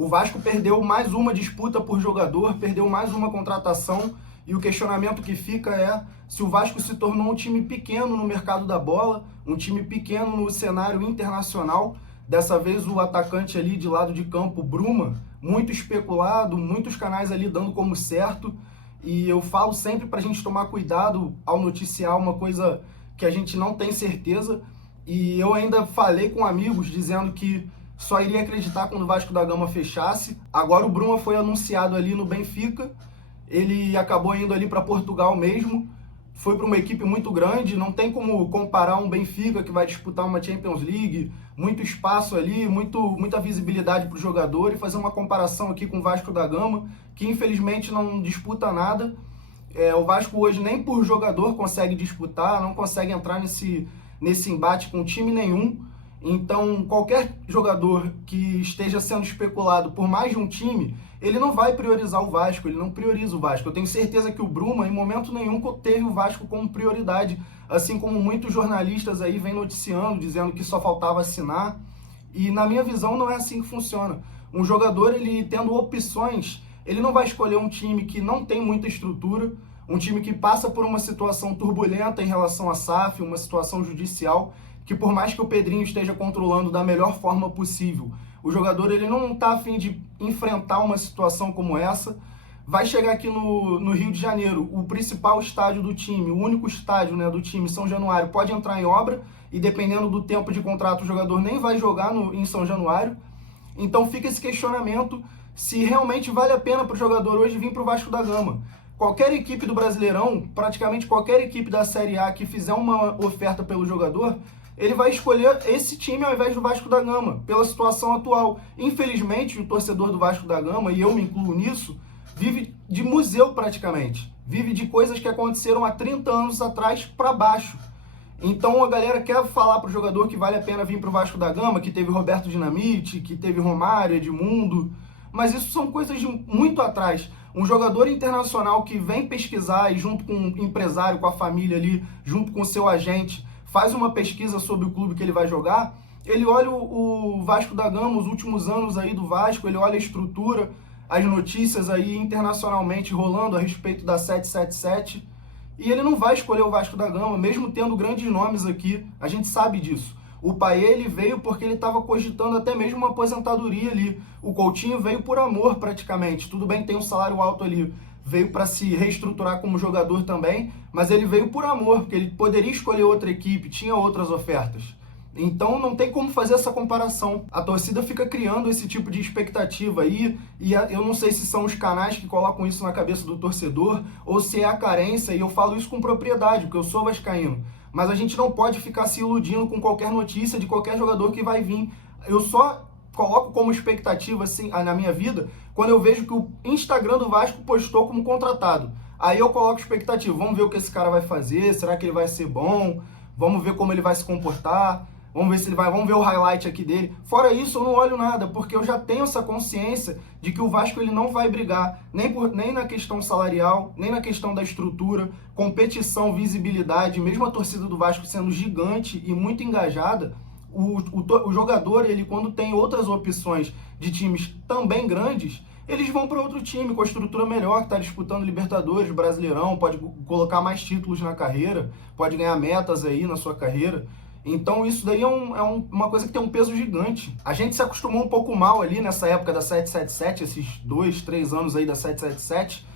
O Vasco perdeu mais uma disputa por jogador, perdeu mais uma contratação, e o questionamento que fica é se o Vasco se tornou um time pequeno no mercado da bola, um time pequeno no cenário internacional. Dessa vez o atacante ali de lado de campo, Bruma, muito especulado, muitos canais ali dando como certo, e eu falo sempre para a gente tomar cuidado ao noticiar uma coisa que a gente não tem certeza, e eu ainda falei com amigos dizendo que só iria acreditar quando o Vasco da Gama fechasse. Agora o Bruma foi anunciado ali no Benfica, ele acabou indo ali para Portugal mesmo, foi para uma equipe muito grande, não tem como comparar um Benfica que vai disputar uma Champions League, muito espaço ali, muita visibilidade para o jogador, e fazer uma comparação aqui com o Vasco da Gama, que infelizmente não disputa nada. O Vasco hoje nem por jogador consegue disputar, não consegue entrar nesse embate com time nenhum. Então, qualquer jogador que esteja sendo especulado por mais de um time, ele não vai priorizar o Vasco, ele não prioriza o Vasco. Eu tenho certeza que o Bruma, em momento nenhum, teve o Vasco como prioridade, assim como muitos jornalistas aí vêm noticiando, dizendo que só faltava assinar. E, na minha visão, não é assim que funciona. Um jogador, ele tendo opções, ele não vai escolher um time que não tem muita estrutura, um time que passa por uma situação turbulenta em relação à SAF, uma situação judicial, que por mais que o Pedrinho esteja controlando da melhor forma possível, o jogador ele não está a fim de enfrentar uma situação como essa. Vai chegar aqui no Rio de Janeiro, o principal estádio do time, o único estádio, né, do time, São Januário, pode entrar em obra, e dependendo do tempo de contrato, o jogador nem vai jogar em São Januário. Então fica esse questionamento se realmente vale a pena para o jogador hoje vir para o Vasco da Gama. Qualquer equipe do Brasileirão, praticamente qualquer equipe da Série A que fizer uma oferta pelo jogador, ele vai escolher esse time ao invés do Vasco da Gama, pela situação atual. Infelizmente, o torcedor do Vasco da Gama, e eu me incluo nisso, vive de museu praticamente. Vive de coisas que aconteceram há 30 anos atrás para baixo. Então a galera quer falar para o jogador que vale a pena vir para o Vasco da Gama, que teve Roberto Dinamite, que teve Romário, Edmundo, mas isso são coisas de muito atrás. Um jogador internacional que vem pesquisar e junto com um empresário, com a família ali, junto com o seu agente, faz uma pesquisa sobre o clube que ele vai jogar, ele olha o Vasco da Gama, os últimos anos aí do Vasco, ele olha a estrutura, as notícias aí internacionalmente rolando a respeito da 777, e ele não vai escolher o Vasco da Gama, mesmo tendo grandes nomes aqui, a gente sabe disso. O Payet, ele veio porque ele estava cogitando até mesmo uma aposentadoria ali. O Coutinho veio por amor praticamente, tudo bem que tem um salário alto ali, veio para se reestruturar como jogador também, mas ele veio por amor, porque ele poderia escolher outra equipe, tinha outras ofertas. Então não tem como fazer essa comparação. A torcida fica criando esse tipo de expectativa aí, e eu não sei se são os canais que colocam isso na cabeça do torcedor, ou se é a carência, e eu falo isso com propriedade, porque eu sou vascaíno. Mas a gente não pode ficar se iludindo com qualquer notícia de qualquer jogador que vai vir. Eu só coloco como expectativa assim na minha vida quando eu vejo que o Instagram do Vasco postou como contratado. Aí eu coloco expectativa, vamos ver o que esse cara vai fazer, será que ele vai ser bom? Vamos ver como ele vai se comportar, vamos ver se ele vai, vamos ver o highlight aqui dele. Fora isso, eu não olho nada, porque eu já tenho essa consciência de que o Vasco ele não vai brigar nem na questão salarial, nem na questão da estrutura, competição, visibilidade, mesmo a torcida do Vasco sendo gigante e muito engajada. O jogador, ele quando tem outras opções de times também grandes, eles vão para outro time com a estrutura melhor, que está disputando Libertadores, Brasileirão, pode colocar mais títulos na carreira, pode ganhar metas aí na sua carreira. Então isso daí é uma coisa que tem um peso gigante. A gente se acostumou um pouco mal ali nessa época da 777, esses 2, 3 anos aí da 777,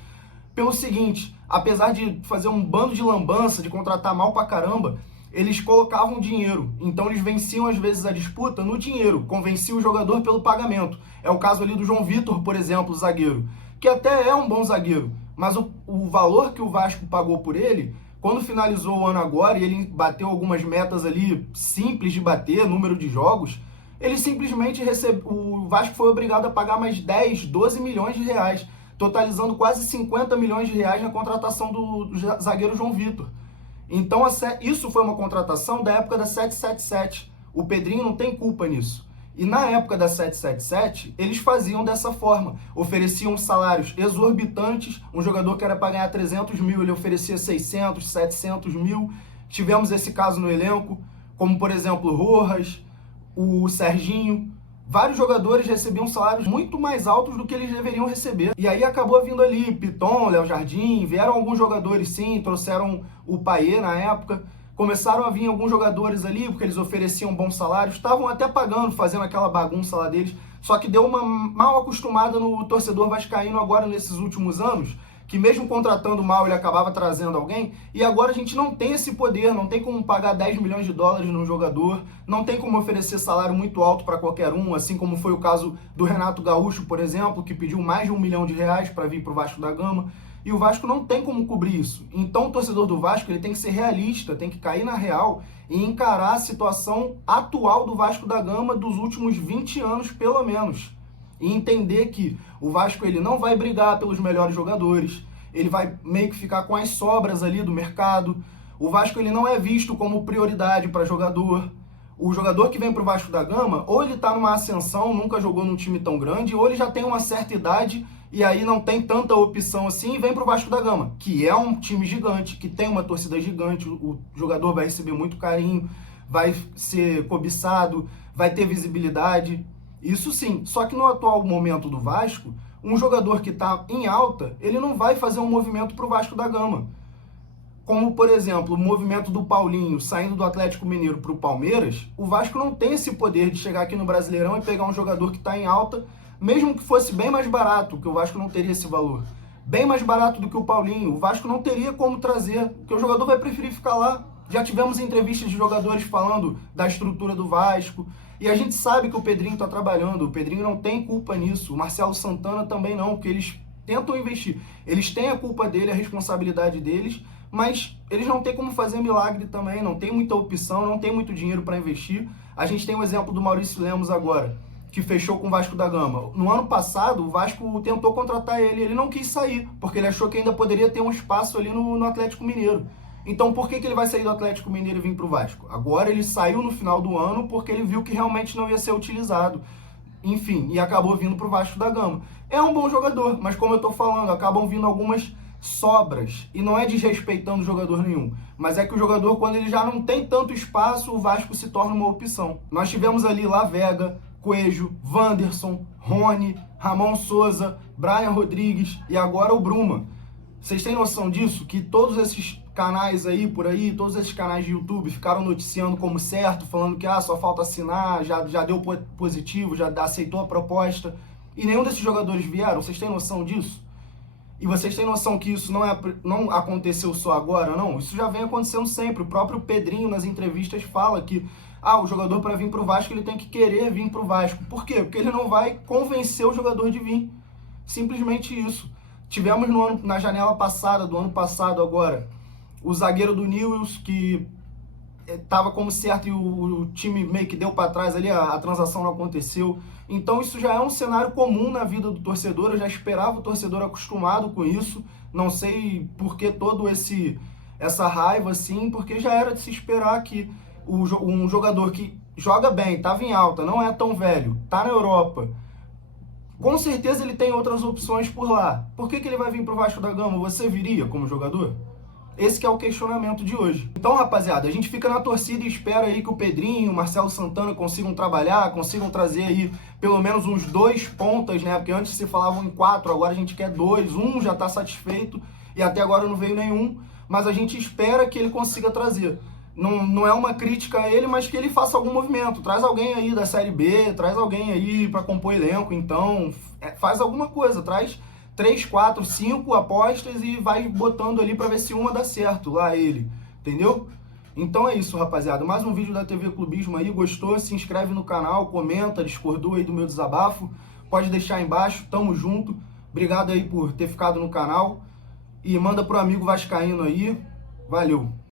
pelo seguinte, apesar de fazer um bando de lambança, de contratar mal pra caramba, eles colocavam dinheiro, então eles venciam às vezes a disputa no dinheiro, convenciam o jogador pelo pagamento. É o caso ali do João Vitor, por exemplo, zagueiro, que até é um bom zagueiro, mas o valor que o Vasco pagou por ele, quando finalizou o ano agora e ele bateu algumas metas ali simples de bater, número de jogos, ele simplesmente o Vasco foi obrigado a pagar mais 10, 12 milhões de reais, totalizando quase 50 milhões de reais na contratação do zagueiro João Vitor. Então isso foi uma contratação da época da 777. O Pedrinho não tem culpa nisso. E na época da 777, eles faziam dessa forma. Ofereciam salários exorbitantes. Um jogador que era para ganhar 300 mil, ele oferecia 600, 700 mil. Tivemos esse caso no elenco, como por exemplo o Rojas, o Serginho. vários jogadores recebiam salários muito mais altos do que eles deveriam receber. E aí acabou vindo ali Piton, Léo Jardim, vieram alguns jogadores sim, trouxeram o Payet na época. Começaram a vir alguns jogadores ali, porque eles ofereciam bons salários, estavam até pagando, fazendo aquela bagunça lá deles, só que deu uma mal acostumada no torcedor vascaíno agora nesses últimos anos, que mesmo contratando mal ele acabava trazendo alguém, e agora a gente não tem esse poder, não tem como pagar 10 milhões de dólares num jogador, não tem como oferecer salário muito alto para qualquer um, assim como foi o caso do Renato Gaúcho, por exemplo, que pediu mais de R$1 milhão para vir para o Vasco da Gama. E o Vasco não tem como cobrir isso. Então o torcedor do Vasco ele tem que ser realista, tem que cair na real e encarar a situação atual do Vasco da Gama dos últimos 20 anos, pelo menos. E entender que o Vasco ele não vai brigar pelos melhores jogadores, ele vai meio que ficar com as sobras ali do mercado. O Vasco ele não é visto como prioridade para jogador. O jogador que vem para o Vasco da Gama, ou ele está numa ascensão, nunca jogou num time tão grande, ou ele já tem uma certa idade e aí não tem tanta opção assim, e vem pro Vasco da Gama, que é um time gigante, que tem uma torcida gigante, o jogador vai receber muito carinho, vai ser cobiçado, vai ter visibilidade, isso sim. Só que no atual momento do Vasco, um jogador que está em alta, ele não vai fazer um movimento pro Vasco da Gama. Como, por exemplo, o movimento do Paulinho saindo do Atlético Mineiro para o Palmeiras, o Vasco não tem esse poder de chegar aqui no Brasileirão e pegar um jogador que está em alta, mesmo que fosse bem mais barato, que o Vasco não teria esse valor. Bem mais barato do que o Paulinho, o Vasco não teria como trazer, porque o jogador vai preferir ficar lá. Já tivemos entrevistas de jogadores falando da estrutura do Vasco, e a gente sabe que o Pedrinho está trabalhando, o Pedrinho não tem culpa nisso, o Marcelo Santana também não, porque eles tentam investir. Eles têm a culpa dele, a responsabilidade deles, mas eles não têm como fazer milagre também, não tem muita opção, não tem muito dinheiro para investir. A gente tem o exemplo do Maurício Lemos agora, que fechou com o Vasco da Gama. No ano passado, o Vasco tentou contratar ele não quis sair, porque ele achou que ainda poderia ter um espaço ali no Atlético Mineiro. Então por que ele vai sair do Atlético Mineiro e vir para o Vasco? Agora ele saiu no final do ano porque ele viu que realmente não ia ser utilizado. Enfim, e acabou vindo para o Vasco da Gama. É um bom jogador, mas como eu estou falando, acabam vindo algumas sobras. E não é desrespeitando jogador nenhum, mas é que o jogador, quando ele já não tem tanto espaço, o Vasco se torna uma opção. Nós tivemos ali Lavega, Coelho, Wanderson, Rony, Ramon Souza, Brian Rodrigues e agora o Bruma. Vocês têm noção disso? Que todos esses canais aí, por aí, todos esses canais de YouTube ficaram noticiando como certo, falando que só falta assinar, já deu positivo, já aceitou a proposta. E nenhum desses jogadores vieram. Vocês têm noção disso? E vocês têm noção que isso não aconteceu só agora, não? Isso já vem acontecendo sempre. O próprio Pedrinho, nas entrevistas, fala que o jogador para vir para o Vasco, ele tem que querer vir para o Vasco. Por quê? Porque ele não vai convencer o jogador de vir. Simplesmente isso. Tivemos na janela passada, do ano passado agora, o zagueiro do Newell's, que estava como certo e o time meio que deu para trás ali, a transação não aconteceu. Então isso já é um cenário comum na vida do torcedor, eu já esperava o torcedor acostumado com isso. Não sei por que essa raiva assim, porque já era de se esperar que um jogador que joga bem, estava em alta, não é tão velho, está na Europa, com certeza ele tem outras opções por lá. Por que ele vai vir para o Vasco da Gama? Você viria como jogador? Esse que é o questionamento de hoje. Então, rapaziada, a gente fica na torcida e espera aí que o Pedrinho, o Marcelo Santana consigam trabalhar, consigam trazer aí pelo menos uns 2 pontas, né? Porque antes se falavam em 4, agora a gente quer 2, um já está satisfeito e até agora não veio nenhum, mas a gente espera que ele consiga trazer. Não é uma crítica a ele, mas que ele faça algum movimento. Traz alguém aí da Série B, traz alguém aí para compor elenco, então faz alguma coisa, traz 3, 4, 5 apostas e vai botando ali para ver se uma dá certo lá ele, entendeu? Então é isso, rapaziada. Mais um vídeo da TV Clubismo aí. Gostou? Se inscreve no canal, comenta, discordou aí do meu desabafo. Pode deixar aí embaixo, tamo junto. Obrigado aí por ter ficado no canal. E manda pro amigo vascaíno aí. Valeu!